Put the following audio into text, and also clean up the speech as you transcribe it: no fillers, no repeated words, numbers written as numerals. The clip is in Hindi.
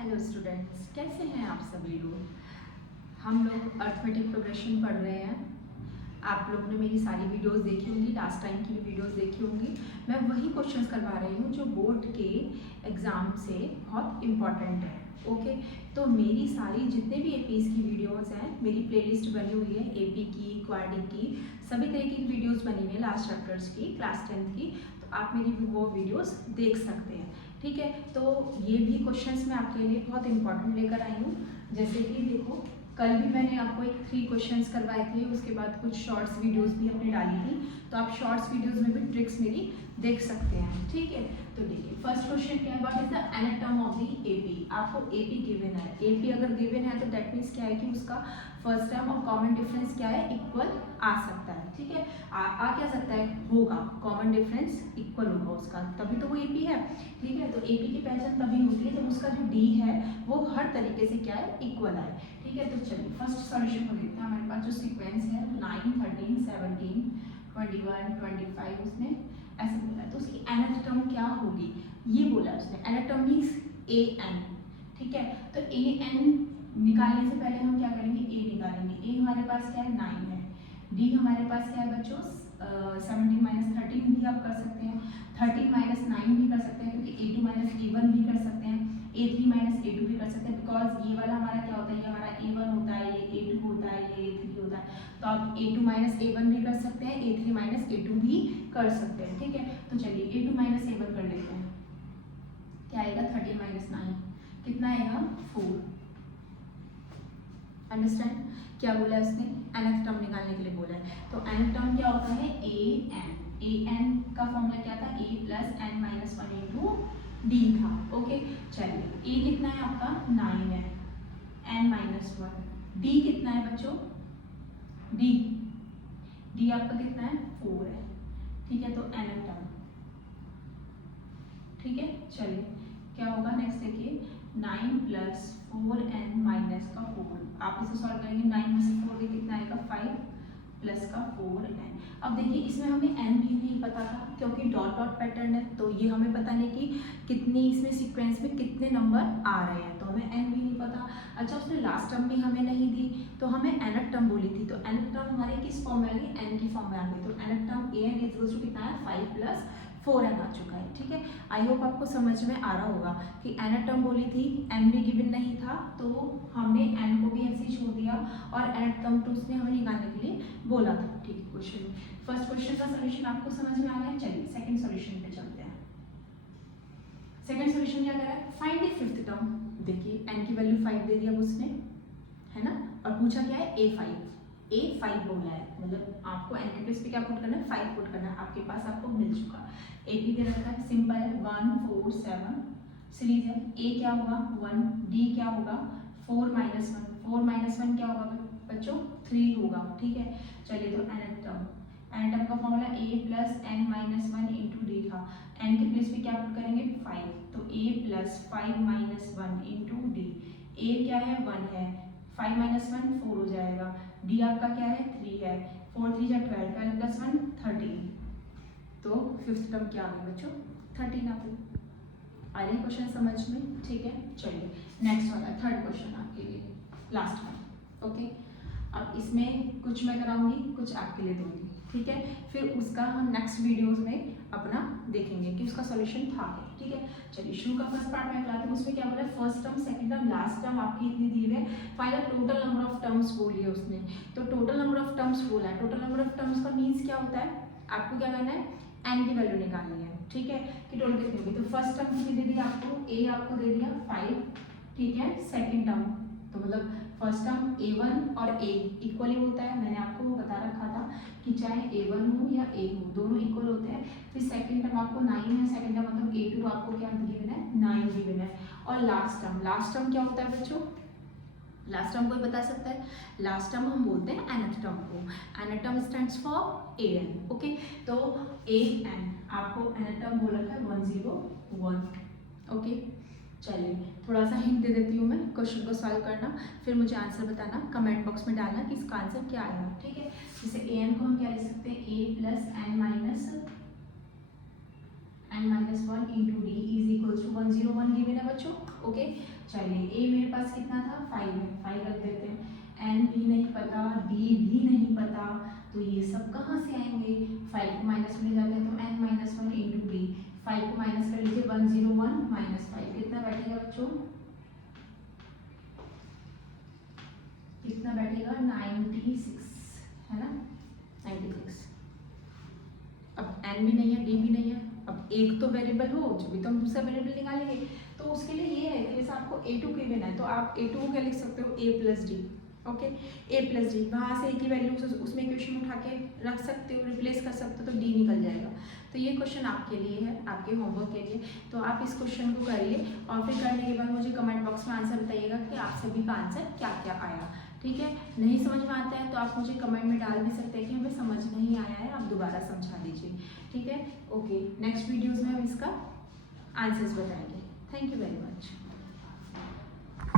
हेलो स्टूडेंट्स, कैसे हैं आप सभी लोग। हम लोग अर्थमेटिक प्रोग्रेशन पढ़ रहे हैं। आप लोग ने मेरी सारी वीडियोस देखी होंगी, लास्ट टाइम की भी वीडियोस देखी होंगी। मैं वही क्वेश्चंस करवा रही हूँ जो बोर्ड के एग्ज़ाम से बहुत इम्पॉर्टेंट है। ओके, तो मेरी सारी जितने भी एपीज़ की वीडियोस हैं, मेरी प्लेलिस्ट बनी हुई है। एपी की, क्वाड्रिक की, सभी तरीके की वीडियोस बनी हुई है, लास्ट चैप्टर्स की, क्लास 10th की। तो आप मेरी वो वीडियोस देख सकते हैं। ठीक है, तो ये भी क्वेश्चंस मैं आपके लिए बहुत इंपॉर्टेंट लेकर आई हूँ। जैसे कि देखो, कल भी मैंने आपको एक 3 क्वेश्चंस करवाए थे, उसके बाद कुछ शॉर्ट्स वीडियोस भी अपने डाली थी। तो आप शॉर्ट्स वीडियोस में भी ट्रिक्स मेरी देख सकते हैं। ठीक है, तो देखिए फर्स्ट क्वेश्चन क्या है, what is the anatomy of the AP. आपको एपी गिवन है। एपी अगर गिवन है तो दैट मीन्स क्या है कि उसका फर्स्ट टर्म और कॉमन डिफरेंस क्या है, इक्वल आ सकता है। ठीक है, आ क्या सकता है, होगा, कॉमन डिफरेंस इक्वल होगा उसका, तभी तो वो एपी है। ठीक है, तो एपी की पहचान तभी होती है जब उसका जो डी है वो हर तरीके से क्या है, इक्वल आए। ठीक है, तो चलिए फर्स्ट सॉल्यूशन को देखते हैं। हमारे पास जो सीक्वेंस है 9, 13, 17, 21, 25 उसने ऐसे बोला है, तो उसकी nth टर्म क्या होगी ये बोला उसने। nth term means an। ठीक है, तो an निकालने से पहले हम क्या करेंगे, a निकालेंगे। a हमारे पास क्या है, 9 है। d हमारे पास क्या है बच्चों, 17 माइनस 13 भी आप कर सकते हैं, 13 माइनस 9 भी कर सकते हैं, क्योंकि a2 माइनस a1 भी कर सकते हैं, a3 माइनस a2 भी कर सकते हैं। बिकॉज ये वाला हमारा क्या होता है, ये हमारा a1 होता है, ये a2 होता है, ये a3 होता है। तो आप a2 माइनस a1 भी कर सकते हैं, a3 माइनस a2 भी कर सकते हैं। ठीक है, तो चलिए a2 माइनस a1 कर लेते हैं। क्या आएगा, 13 माइनस 9 कितना आएगा, 4। अंडरस्टैंड, क्या बोला है उसने, nth टर्म निकालने के लिए बोला है। तो nth टर्म क्या होता है, an का फॉर्मूला क्या था, a plus n minus 1 into D था। ओके, चलिए a कितना है आपका, 9 है, n माइनस 1, d कितना है बच्चों, d आपका कितना है, 4 है। ठीक है, तो nth टर्म। ठीक है, चलिए क्या होगा नेक्स्ट, देखिए 9 प्लस 4n माइनस का 4। आप इसे सॉल्व करेंगे, 9 में से 4 कितना आएगा, 5 प्लस का 4n। अब देखिए इसमें हमें n भी नहीं पता था, क्योंकि डॉट डॉट पैटर्न है, तो ये हमें पता नहीं कि कितनी इसमें सीक्वेंस में कितने नंबर आ रहे हैं, तो हमें n भी नहीं पता। अच्छा, उसने लास्ट टर्म भी हमें नहीं दी, तो हमें nth टर्म बोली थी, तो nth टर्म हमारी किस फॉर्म में आ गई, n की फॉर्म में आ गई। तो nth term an equals to कितना है, 5 प्लस 4n आ चुका है। ठीक है, आई होप आपको समझ में आ रहा होगा कि nth टर्म बोली थी, n भी गिवन नहीं था, तो हमने n को भी ऐसे ही छोड़ दिया और nth टर्म तो उसने हमें निकालने के लिए बोला था। ठीक है, क्वेश्चन में फर्स्ट क्वेश्चन का सॉल्यूशन आपको समझ में आ गया। चलिए सेकंड सॉल्यूशन पे चलते हैं। सेकंड सॉल्यूशन क्या कर रहा है, फाइंड द फिफ्थ टर्म। देखिए n की वैल्यू 5 दे दिया उसने, है ना, और पूछा क्या है, a5 बोला है, मतलब आपको n के प्लेस पे क्या पुट करना है, 5 पुट करना है। आपके पास आपको मिल चुका, AP दे रखा है, सिंपल है, 1 4 7 सीरीज है। a क्या होगा, 1, d क्या होगा, 4 माइनस 1, 4 माइनस 1 क्या होगा बच्चों, 3 होगा। ठीक है, चलिए तो nth टर्म का formula a plus n minus 1 into D था। n के प्लेस पे क्या पुट करेंगे, 5, तो a plus 5 minus 1 into D. a क्या है, 1 है, 5 माइनस 1 4 हो जाएगा, d आपका क्या है, 3 है, 4 3 जा 12, 12 प्लस 1 13। तो फिफ्थ टर्म क्या आ गई बच्चों, 13 आ गई। आ रही क्वेश्चन समझ में। ठीक है, चलिए नेक्स्ट वाला थर्ड क्वेश्चन आपके लिए, लास्ट वन। ओके, अब इसमें कुछ मैं कराऊंगी, कुछ आपके लिए दूंगी। ठीक है, फिर उसका हम नेक्स्ट वीडियोस में अपना देखेंगे कि उसका सॉल्यूशन था क्या। ठीक है, चलिए शुरू का फर्स्ट पार्ट में कराती हूँ। उसमें क्या बोला है, first term, second term, last term आपकी इतनी दी हुई है, final total number of terms बोली है उसने। तो टोटल नंबर ऑफ टर्म्स बोला है, टोटल नंबर ऑफ टर्म्स का मीन्स क्या होता है, आपको क्या करना है, n की वैल्यू निकालनी है। ठीक है, कि टोटल कितनी होगी, तो फर्स्ट टर्म कितनी दे दी आपको, a आपको दे दिया 5। ठीक है, सेकंड टर्म, तो मतलब फर्स्ट टर्म a1 और a इक्वली होता है, मैंने आपको वो बता रखा था कि चाहे a1 हो या a हो, दोनों इक्वल होते हैं। फिर सेकंड टर्म आपको 9 है, सेकंड टर्म मतलब a2 आपको क्या गिवन है, 9 गिवन है। और लास्ट टर्म क्या होता है बच्चों, लास्ट टर्म कोई बता सकता है, लास्ट टर्म हम बोलते हैं nth टर्म को, nth term stands for an। Okay, तो an आपको nth टर्म बोल रखा है 101। ओके, चलिए थोड़ा सा हिंट दे देती हूँ मैं, क्वेश्चन को सॉल्व करना, फिर मुझे आंसर बताना, कमेंट बॉक्स में डालना कि इसका आंसर क्या आएगा। ठीक है, जैसे an को हम क्या लिख सकते हैं, a plus n minus 1 into D is equal to 101 given है बच्चों? ओके, चलिए ए मेरे पास कितना था 5 है, 5 रख देते हैं। एन भी नहीं पता, डी भी नहीं पता, तो ये सब कहाँ से आएंगे? 5 को माइनस में ले जाते हैं तो n माइनस 1 इंटू डी, 5 को माइनस कर लीजिए 101 माइनस 5 कितना बैठेगा बच्चों? कितना बैठेगा? 96 है ना, 96। अब n भी नहीं है, d भी नहीं है, अब एक तो वेरिएबल हो जब भी तो हम दूसरा वेरिएबल निकालेंगे, तो उसके लिए ये है कि जैसे आपको a2 के लेना है तो आप a2 को क्या लिख सकते हो? a plus D. Okay, a plus D, वहाँ से a की वैल्यू उसमें इक्वेशन उठा के रख सकते हो, रिप्लेस कर सकते हो, तो d निकल जाएगा। तो ये क्वेश्चन आपके लिए है, आपके होमवर्क के लिए, तो आप इस क्वेश्चन को करिए और फिर करने के बाद मुझे कमेंट बॉक्स में आंसर बताइएगा कि आप सभी का आंसर क्या क्या आया। ठीक है, नहीं समझ में आता है तो आप मुझे कमेंट में डाल भी सकते हैं कि हमें समझ नहीं आया है, आप दोबारा समझा दीजिए। ठीक है, ओके, नेक्स्ट वीडियोज़ में हम इसका आंसर्स बताएंगे। Thank you very much.